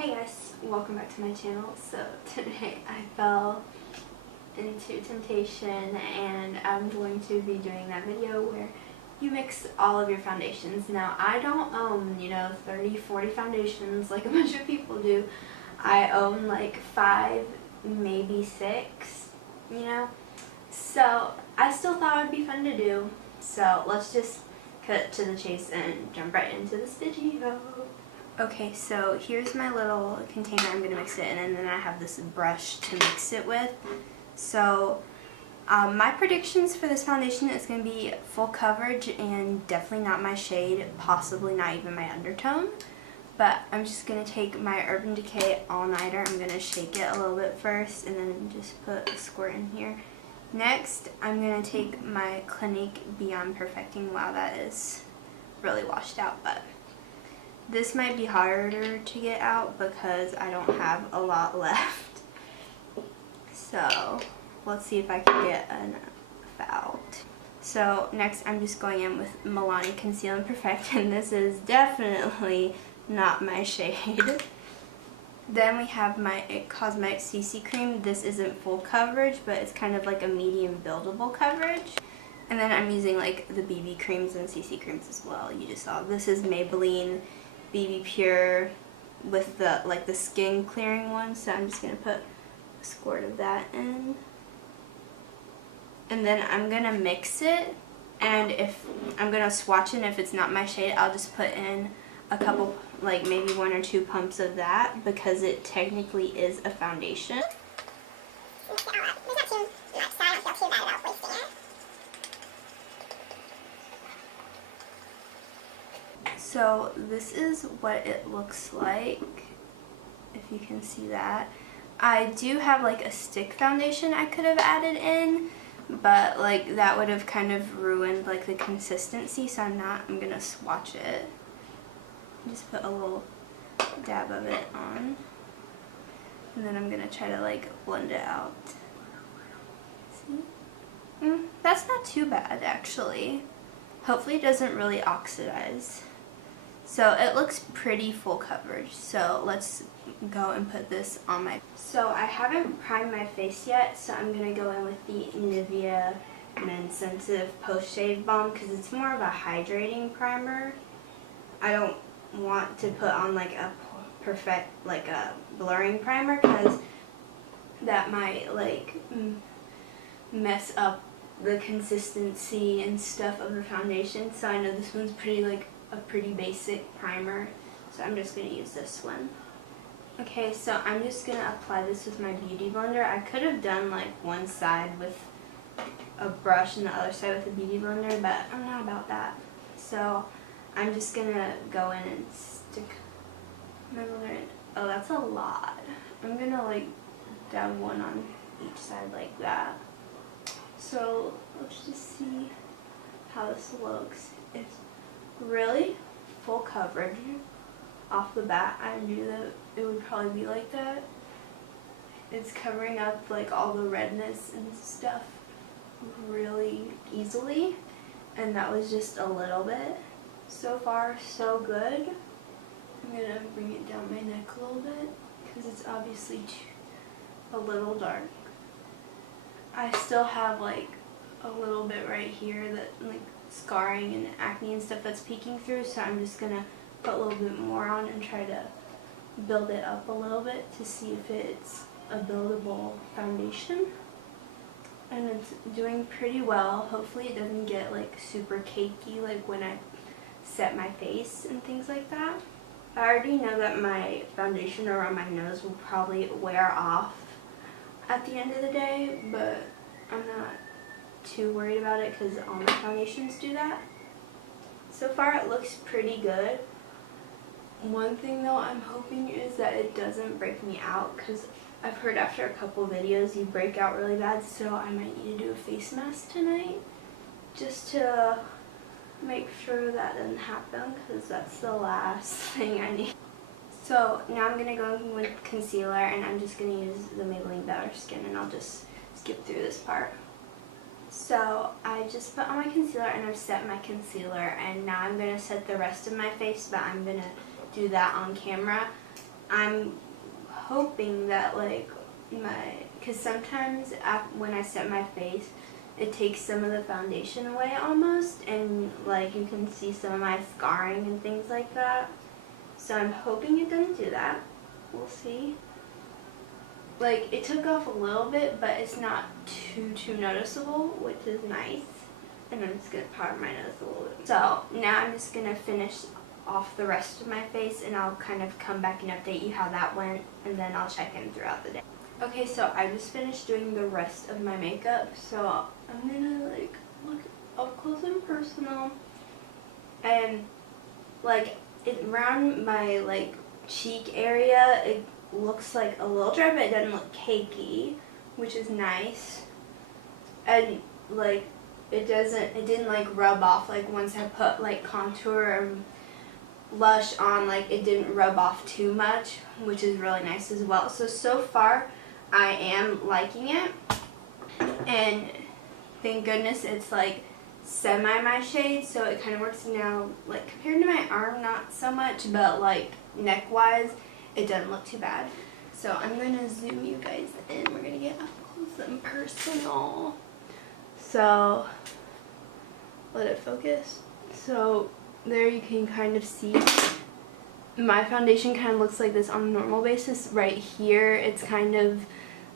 Hey guys, welcome back to my channel. So today I fell into temptation and I'm going to be doing that video where you mix all of your foundations. Now I don't own 30, 40 foundations like a bunch of people do. I own like 5, maybe 6, so I still thought it would be fun to do. So let's just cut to the chase and jump right into this video. Okay, so here's my little container I'm going to mix it in, and then I have this brush to mix it with. So my predictions for this foundation is going to be full coverage and definitely not my shade, possibly not even my undertone. But I'm just going to take my Urban Decay All Nighter. I'm going to shake it a little bit first and then just put a squirt in here. Next, I'm going to take my Clinique Beyond Perfecting. Wow, that is really washed out, but this might be harder to get out because I don't have a lot left. So let's see if I can get enough out. So next I'm just going in with Milani Conceal and Perfect, and this is definitely not my shade. Then we have my IT Cosmetics CC Cream. This isn't full coverage, but it's kind of like a medium buildable coverage. And then I'm using like the BB creams and CC creams as well. You just saw this is Maybelline BB Pure with the skin clearing one. So I'm just gonna put a squirt of that in. And then I'm gonna mix it, and if I'm gonna swatch it, and if it's not my shade, I'll just put in a couple, like maybe 1 or 2 pumps of that, because it technically is a foundation. So this is what it looks like, if you can see that. I do have like a stick foundation I could have added in, but like that would have kind of ruined like the consistency, so I'm gonna swatch it. Just put a little dab of it on, and then I'm gonna try to like blend it out. See? That's not too bad actually. Hopefully it doesn't really oxidize. So it looks pretty full coverage. So let's go and put this on my... So I haven't primed my face yet, so I'm going to go in with the Nivea Men Sensitive Post Shave Balm because it's more of a hydrating primer. I don't want to put on like a blurring primer because that might like mess up the consistency and stuff of the foundation. So I know this one's a pretty basic primer, so I'm just going to use this one. Okay, so I'm just going to apply this with my Beauty Blender. I could have done like one side with a brush and the other side with a Beauty Blender, but I'm not about that. So I'm just going to go in and stick my blender in. Oh, that's a lot. I'm going to like dab one on each side like that. So let's just see how this looks. It's really full coverage off the bat. I knew that it would probably be like that. It's covering up like all the redness and stuff really easily, and that was just a little bit. So far so good. I'm gonna bring it down my neck a little bit because it's obviously a little dark. I still have like a little bit right here that like scarring and acne and stuff that's peeking through, so I'm just gonna put a little bit more on and try to build it up a little bit to see if it's a buildable foundation. And it's doing pretty well. Hopefully it doesn't get like super cakey like when I set my face and things like that. I already know that my foundation around my nose will probably wear off at the end of the day, but I'm not too worried about it because all my foundations do that. So far it looks pretty good. One thing though I'm hoping is that it doesn't break me out, because I've heard after a couple videos you break out really bad, so I might need to do a face mask tonight just to make sure that doesn't happen, because that's the last thing I need. So now I'm going to go in with concealer, and I'm just going to use the Maybelline Better Skin, and I'll just skip through this part. So I just put on my concealer and I've set my concealer, and now I'm going to set the rest of my face, but I'm going to do that on camera. I'm hoping that like because sometimes when I set my face, it takes some of the foundation away almost, and like you can see some of my scarring and things like that. So I'm hoping it doesn't do that. We'll see. Like, it took off a little bit, but it's not too noticeable, which is nice. And I'm just going to powder my nose a little bit. So now I'm just going to finish off the rest of my face, and I'll kind of come back and update you how that went, and then I'll check in throughout the day. Okay, so I just finished doing the rest of my makeup, so I'm going to like look up close and personal. And like around my like cheek area, it looks like a little dry, but it doesn't look cakey, which is nice. And like it didn't like rub off. Like once I put like contour and blush on, like it didn't rub off too much, which is really nice as well. So far I am liking it, and thank goodness it's like semi my shade, so it kind of works now. Like compared to my arm, not so much, but like neck wise, it doesn't look too bad. So I'm going to zoom you guys in. We're going to get up close and personal. So let it focus. So there you can kind of see my foundation kind of looks like this on a normal basis. Right here it's kind of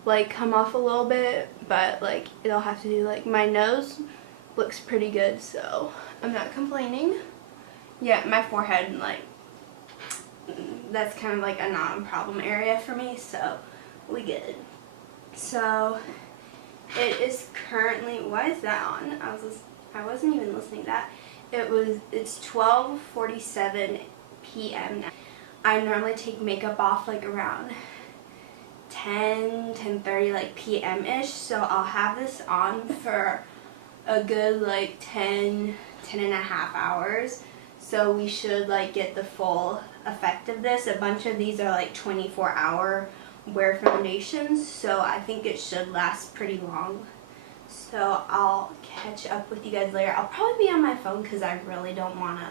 like come off a little bit, but like it'll have to do. Like my nose looks pretty good, so I'm not complaining. Yeah, my forehead, like that's kind of like a non-problem area for me, so we good. So it is currently, why is that on? I wasn't even listening to that. It's 12:47 p.m. now. I normally take makeup off like around 10:30 like p.m. ish, so I'll have this on for a good like 10 and a half hours. So we should like get the full effect of this. A bunch of these are like 24-hour wear foundations, so I think it should last pretty long. So I'll catch up with you guys later. I'll probably be on my phone because I really don't want to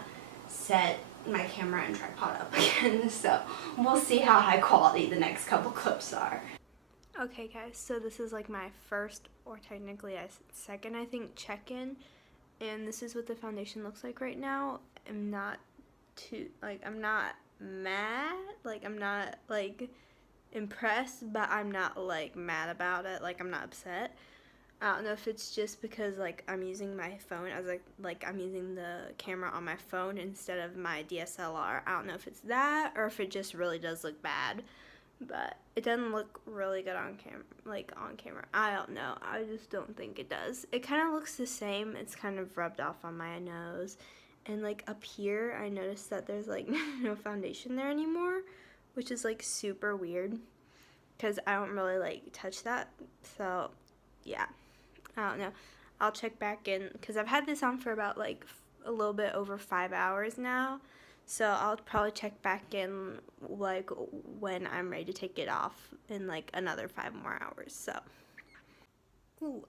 set my camera and tripod up again. So we'll see how high quality the next couple clips are. Okay guys, so this is like my first, or technically second I think, check-in, and this is what the foundation looks like right now. I'm not mad, like I'm not like impressed, but I'm not like mad about it, like I'm not upset. I don't know if it's just because like I'm using my phone as like I'm using the camera on my phone instead of my DSLR. I don't know if it's that or if it just really does look bad, but it doesn't look really good on camera. I don't know. I just don't think it does. It kind of looks the same. It's kind of rubbed off on my nose. And like up here, I noticed that there's like no foundation there anymore, which is like super weird because I don't really like touch that. So yeah, I don't know. I'll check back in because I've had this on for about like a little bit over 5 hours now. So I'll probably check back in like when I'm ready to take it off in like another 5 more hours. So, ooh.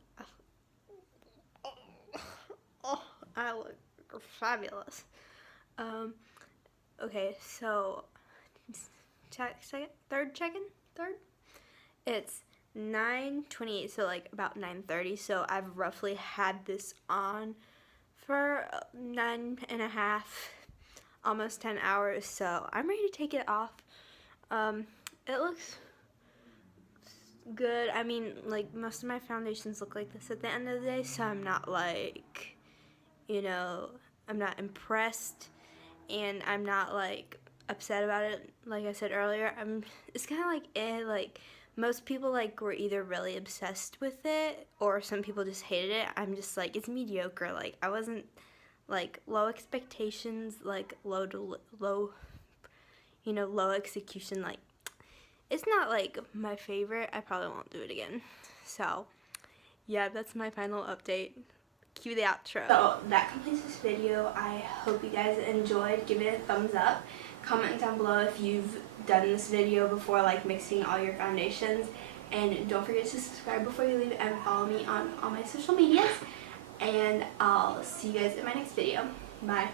Oh, I look fabulous. Okay, so third check-in. It's 9:28, so like about 9:30. So I've roughly had this on for 9.5, almost 10 hours. So I'm ready to take it off. It looks good. I mean, like most of my foundations look like this at the end of the day, so I'm not like, you know, I'm not impressed, and I'm not like upset about it. Like I said earlier, it's kind of like like most people like were either really obsessed with it or some people just hated it. I'm just like, it's mediocre. Like I wasn't like low expectations, like low execution. Like it's not like my favorite. I probably won't do it again. So yeah, that's my final update. Cue the outro. So that completes this video. I hope you guys enjoyed. Give it a thumbs up. Comment down below if you've done this video before, like mixing all your foundations. And don't forget to subscribe before you leave, and follow me on all my social medias. And I'll see you guys in my next video. Bye.